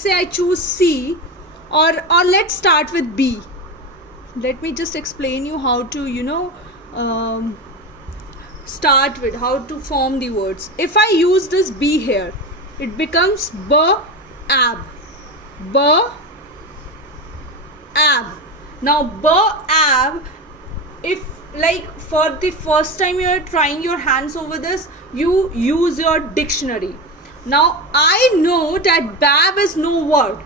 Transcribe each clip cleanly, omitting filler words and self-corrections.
let's say I choose C, or let's start with B. Let me just explain you how to start with how to form the words. If I use this B here, it becomes ab. Now ab, if like for the first time you are trying your hands over this, you use your dictionary. Now I know that bab is no word,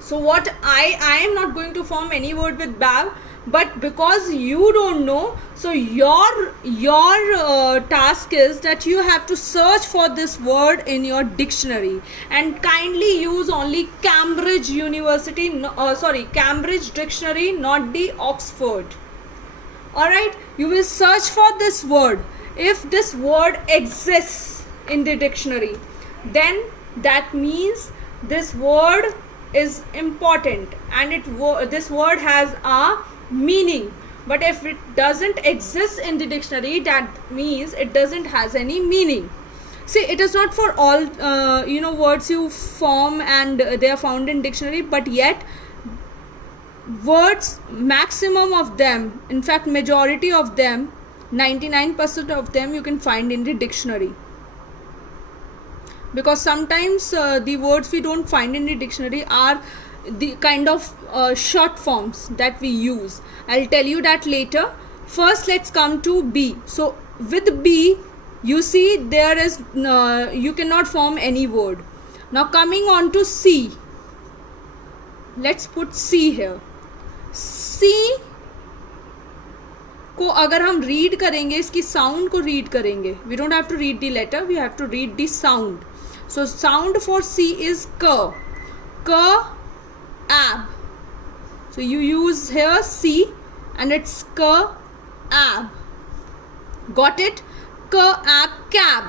so what I am not going to form any word with bab, but because you don't know, so your task is that you have to search for this word in your dictionary, and kindly use only Cambridge Dictionary, not the Oxford. Alright, you will search for this word. If this word exists in the dictionary, then that means this word is important and this word has a meaning. But if it doesn't exist in the dictionary, that means it doesn't has any meaning. See, it is not for all words you form and they are found in dictionary, but yet words, maximum of them, in fact majority of them, 99% of them you can find in the dictionary. Because sometimes the words we don't find in the dictionary are the kind of short forms that we use. I'll tell you that later. First let's come to B. So with B, you see there is you cannot form any word. Now coming on to C, let's put C here. C को अगर हम read करेंगे, इसकी sound को read करेंगे, we don't have to read the letter, we have to read the sound. So sound for C is k, ab. So you use here C and it's k, ab. Got it? K, ab, cab.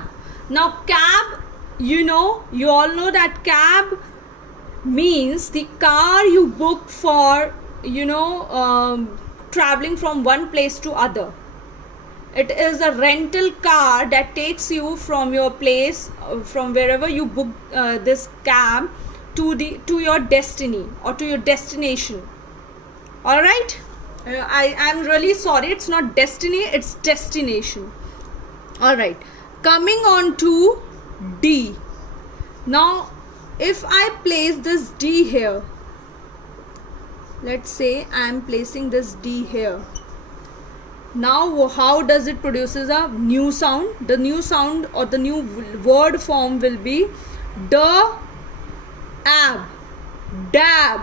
Now cab, you all know that cab means the car you book for traveling from one place to other. It is a rental car that takes you from your place, from wherever you book this cab to your destiny or to your destination. All right, I'm really sorry, it's not destiny, it's destination. All right, coming on to D. Now if I place this D here, let's say I am placing this D here. Now how does it produces a new sound? The new sound or the new word form will be ab, dab.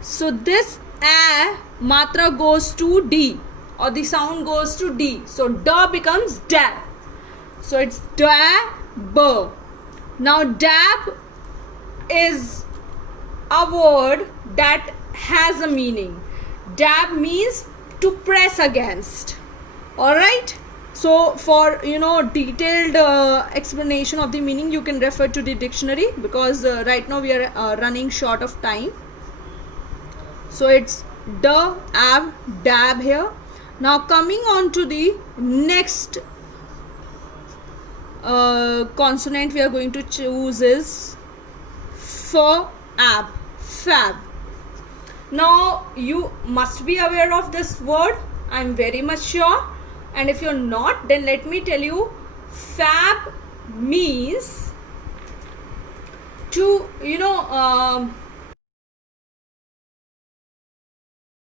So this a matra goes to D, or the sound goes to D, so da becomes dab. So it's dab. Now dab is a word that has a meaning. Dab means to press against. All right, so for detailed explanation of the meaning, you can refer to the dictionary, because right now we are running short of time. So it's ab, dab here. Now coming on to the next consonant we are going to choose is ab, fab. Now you must be aware of this word, I'm very much sure, and if you're not, then let me tell you, fab means to